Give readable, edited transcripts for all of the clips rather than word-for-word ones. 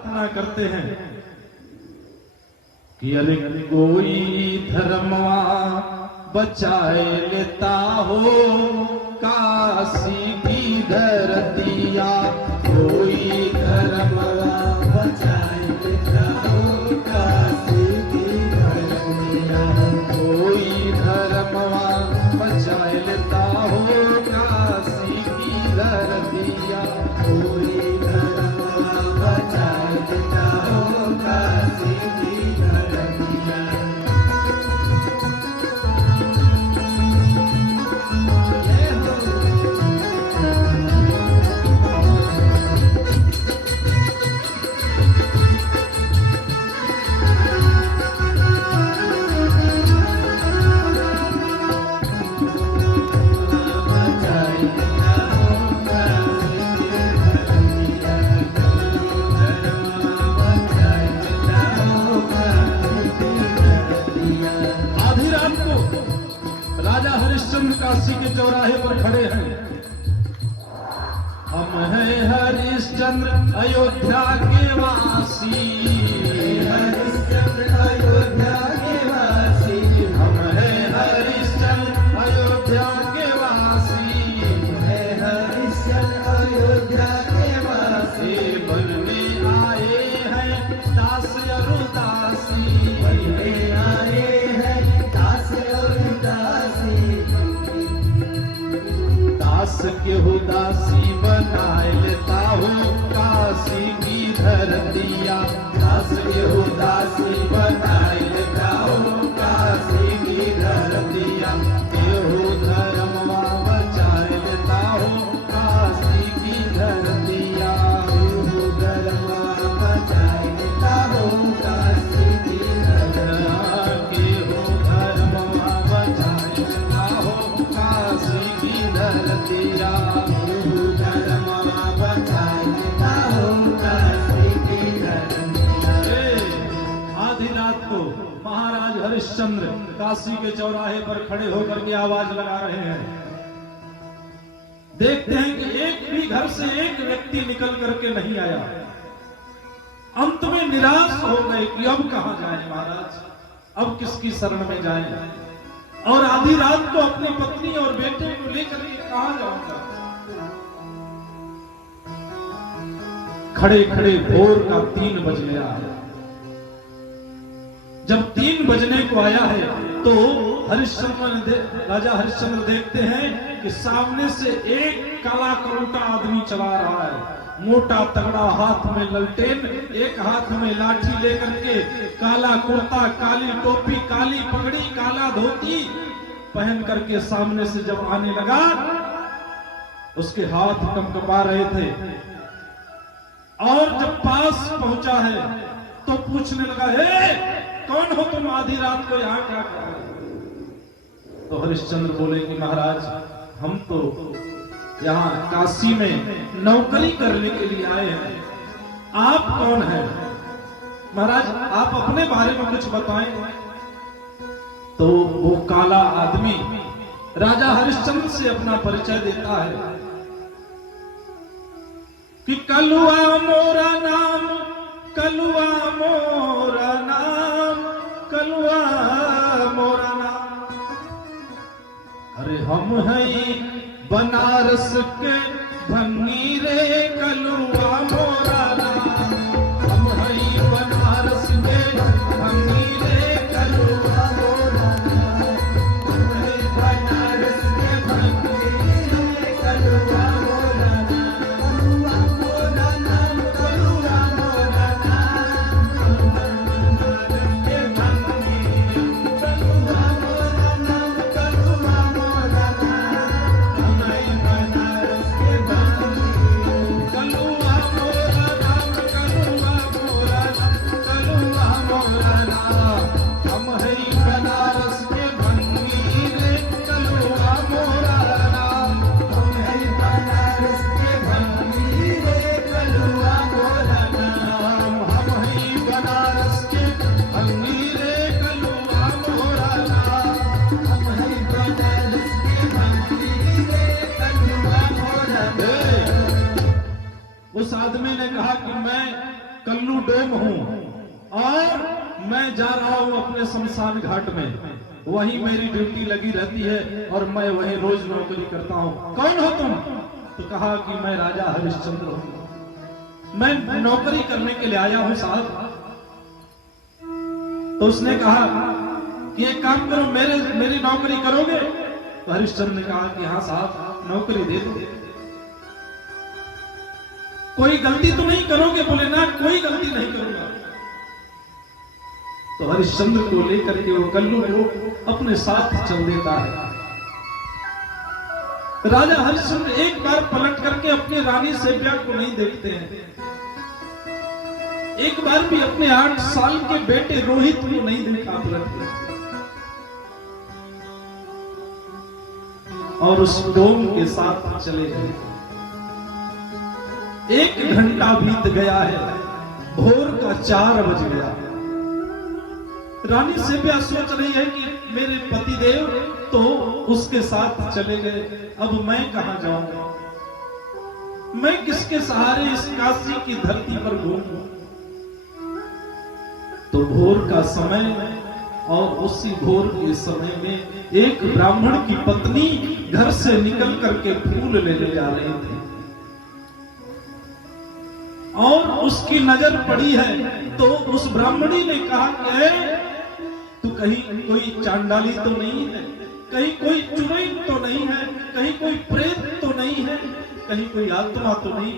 प्रार्थना करते हैं कि अरे कोई धर्मवा बचाए लेता हो काशी की धरतिया, कोई धर्मवा बचाए लेता हो काशी की धरतिया, कोई धर्मवा बचाए लेता हो काशी की धरतिया, कोई धर्मवा बचाए लेता हो काशी की धरतिया। राजा हरिश्चंद्र काशी के चौराहे पर खड़े हैं। हम हैं हरिश्चंद्र अयोध्या के वासी, हरिश्चंद्र अयोध्या के वासी, हम हैं हरिश्चंद्र अयोध्या के वासी, है हरिश्चंद्र अयोध्या के वासी, वन में आए हैं दास अरुदासी, वन में आए हैं दास अरुदासी, दास के उदासी बनाए लेता हूँ काशी की धरतिया, दास के उदासी बनाए लेता हूँ काशी की धरतिया, केहू धर्मवा बचाए लेता हूँ काशी की धरतिया, केहू धर्मवा बचाए लेता हूँ काशी की धरतिया, केहू धर्मवा बचाए लेता हूँ काशी की धरतिया, केहू धर्मवा बचाए लेता हूँ काशी की धरतिया। आधी रात को महाराज हरिश्चंद्र काशी के चौराहे पर खड़े होकर के आवाज लगा रहे हैं। देखते हैं कि एक भी घर से एक व्यक्ति निकल करके नहीं आया। अंत में निराश हो गए कि अब कहां जाएं महाराज, अब किसकी शरण में जाएं, और आधी रात को अपनी पत्नी और बेटे को लेकर के कहां जाऊंगा। खड़े खड़े भोर का 3 बज गया है। जब 3 बजने को आया है तो राजा हरिश्चंद्र देखते हैं कि सामने से एक काला कलूटा आदमी चला रहा है। मोटा तगड़ा, हाथ में ललटेन, एक हाथ में लाठी लेकर के, काला कुर्ता, काली टोपी, काली पगड़ी, काला धोती पहन करके सामने से जब आने लगा, उसके हाथ कंपकपा रहे थे। और जब पास पहुंचा है तो पूछने लगा, हे कौन हो तुम, आधी रात को यहाँ क्या कर रहे हो? तो हरिश्चंद्र बोले कि महाराज हम तो यहाँ काशी में नौकरी करने के लिए आए हैं, आप कौन हैं? महाराज आप अपने बारे में कुछ बताएं। तो वो काला आदमी राजा हरिश्चंद्र से अपना परिचय देता है कि कलुआ मोरा नाम, कलुआ मोरा नाम, कलुआ मोरा नाम, अरे हम हैं बनारस के भंगी रे, कलुआ मोरा नाम, हम हैं बनारस के भंगी रे, कलुआ मोरा नाम, हम हैं बनारस के भंगी रे, कलुआ मोरा नाम, कलुआ मोरा नाम, कलुआ मोरा नाम, बनारस के भंगी रे, कलुआ मोरा नाम, कलुआ मोरा नाम, हम हैं बनारस के भंगी रे, कलुआ मोरा नाम, कलुआ मोरा नाम, कलुआ मोरा नाम, हम हैं बनारस के भंगी रे, कलुआ मोरा नाम, हम हैं बनारस के भंगी रे, कलुआ मोरा नाम, हम हैं बनारस के भंगी रे, कलुआ मोरा नाम, हम हैं बनारस के भंगी रे, कलुआ मोरा नाम। उस आदमी ने कहा कि मैं कल्लू डोम हूं और मैं जा रहा हूं अपने शमशान घाट में, वहीं मेरी ड्यूटी लगी रहती है और मैं वहीं रोज नौकरी करता हूं। कौन हो तुम? तो कहा कि मैं राजा हरिश्चंद्र हूं, मैं नौकरी करने के लिए आया हूं साहब। तो उसने कहा कि एक काम करो, मेरी नौकरी करोगे? तो हरिश्चंद्र ने कहा कि हाँ साहब, नौकरी दे दो। कोई गलती तो नहीं करोगे? बोले ना, कोई गलती नहीं करूंगा। तो हरिश्चंद्र को लेकर के वो कल्लू को अपने साथ चल देता है। राजा हरिश्चंद्र एक बार पलट करके अपनी रानी सेव्या को नहीं देखते हैं, एक बार भी अपने 8 साल के बेटे रोहित को नहीं देखा पलट कर, और उस डोम के साथ चले गए। 1 घंटा बीत गया है, भोर का 4 बज गया। रानी सेव्या सोच रही है कि मेरे पतिदेव तो उसके साथ चले गए, अब मैं कहां जाऊंगा, मैं किसके सहारे इस काशी की धरती पर घूमूं। तो भोर का समय, और उसी भोर के समय में एक ब्राह्मण की पत्नी घर से निकल करके फूल लेने जा रही थी, और उसकी नजर पड़ी है। तो उस ब्राह्मणी ने कहा कि तू कहीं कोई चांडाली तो नहीं है, कहीं कोई चुड़ैल तो नहीं है, कहीं कोई प्रेत तो नहीं है, कहीं कोई आत्मा तो नहीं,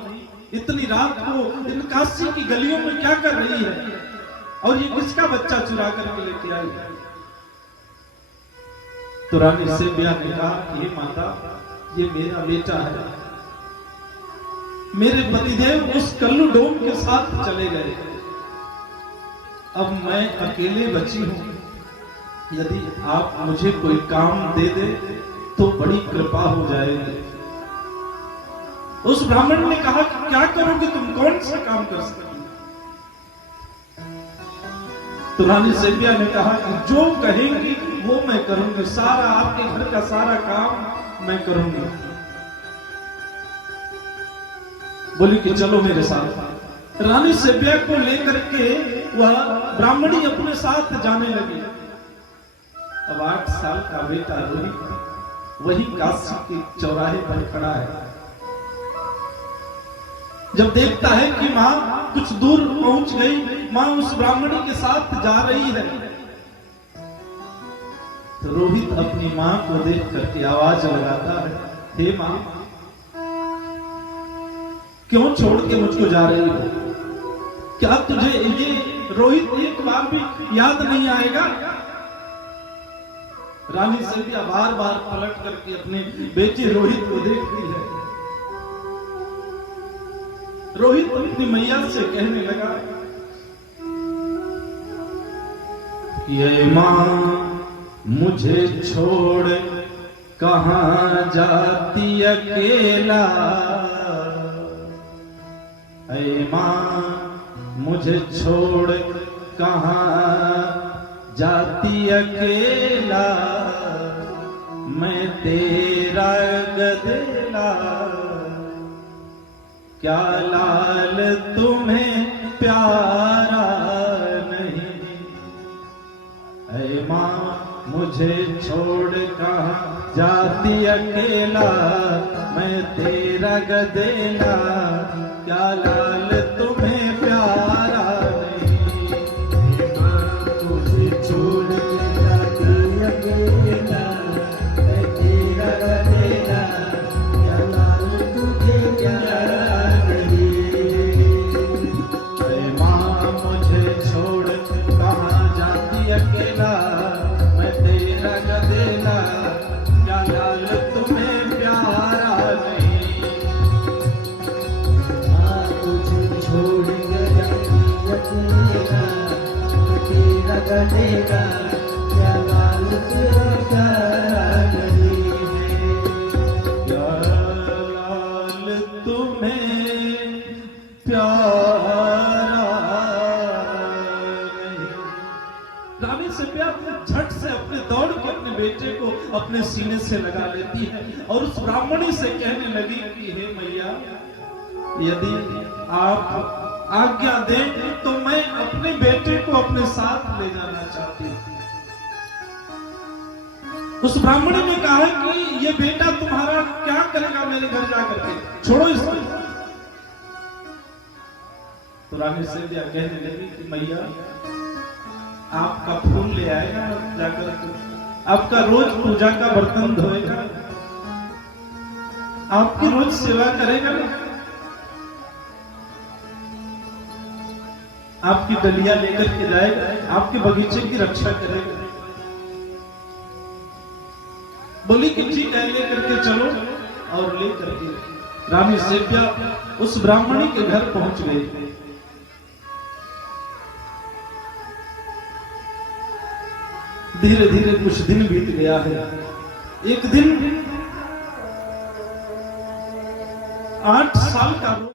इतनी रात को इन काशी की गलियों में क्या कर रही है, और ये किसका बच्चा चुरा करके लेके आई? तो रानी सेव्या ने कहा कि माता, ये मेरा बेटा है, मेरे पतिदेव उस कल्लू डोम के साथ चले गए, अब मैं अकेले बची हूं, यदि आप मुझे कोई काम दे दे तो बड़ी कृपा हो जाएगी। उस ब्राह्मण ने कहा कि क्या करोगे तुम, कौन सा काम कर सकते? तो रानी सेव्या ने कहा कि जो कहेंगी वो मैं करूंगी, सारा आपके घर का सारा काम मैं करूंगी। बोली कि चलो मेरे साथ। रानी सेव्या को लेकर के वह ब्राह्मणी अपने साथ जाने लगी। अब 8 साल का बेटा रोहित वही काशी के चौराहे पर खड़ा है। जब देखता है कि मां कुछ दूर पहुंच गई, मां उस ब्राह्मणी के साथ जा रही है, तो रोहित अपनी मां को देख करके आवाज लगाता है, हे मां, क्यों छोड़ के मुझको जा रही हो? क्या तुझे ये रोहित एक बार भी याद नहीं आएगा? रानी सेव्या बार बार पलट करके अपने बेटे रोहित को देखती है। रोहित अपनी मैया से कहने लगा, ये मां मुझे छोड़ कहां जाती अकेला, ऐ मां मुझे छोड़ कहां जाती अकेला, मैं तेरा गदेला, क्या लाल तुम्हें प्यारा नहीं, ऐ मां मुझे छोड़ कहां जाती अकेला, मैं तेरा गदेला, क्या लाल तुम्हें प्यारा नहीं, मां मुझे छोड़ जाती अकेला, मैं तेरा गदेला, क्या लाल तुम्हें प्यारा नहीं, मां मुझे छोड़ कहां जाती अकेला, मैं तेरा गदेला, क्या लाल तुम्हें प्यारा नहीं, मां तुझे छोड़ जाती अकेला, मैं तेरा गदेला, क्या लाल तुम्हें प्यारा नहीं, क्या लाल तुम्हें प्यारा नहीं। रानी सेव्या झट से अपने दौड़ के अपने बेटे को अपने सीने से लगा लेती है और उस ब्राह्मणी से कहने लगी कि हे मैया, यदि आप आज्ञा दे तो मैं अपने बेटे को अपने साथ ले जाना चाहती हूं। उस ब्राह्मणी ने कहा कि ये बेटा तुम्हारा क्या करेगा मेरे घर जाकर के, छोड़ो इसको। तो रानी सिंधिया कहने लगी कि मैया आपका फूल ले आएगा जाकर के, आपका रोज पूजा का बर्तन धोएगा, आपकी रोज सेवा करेगा, आपकी डलिया लेकर के जाएगा, आपके बगीचे की रक्षा करेगा। बोली कि ठीक है, लेकर के चलो। और लेकर के रानी सिंधिया उस ब्राह्मणी के घर पहुंच गई। धीरे धीरे कुछ दिन बीत गया है। एक दिन 8 साल का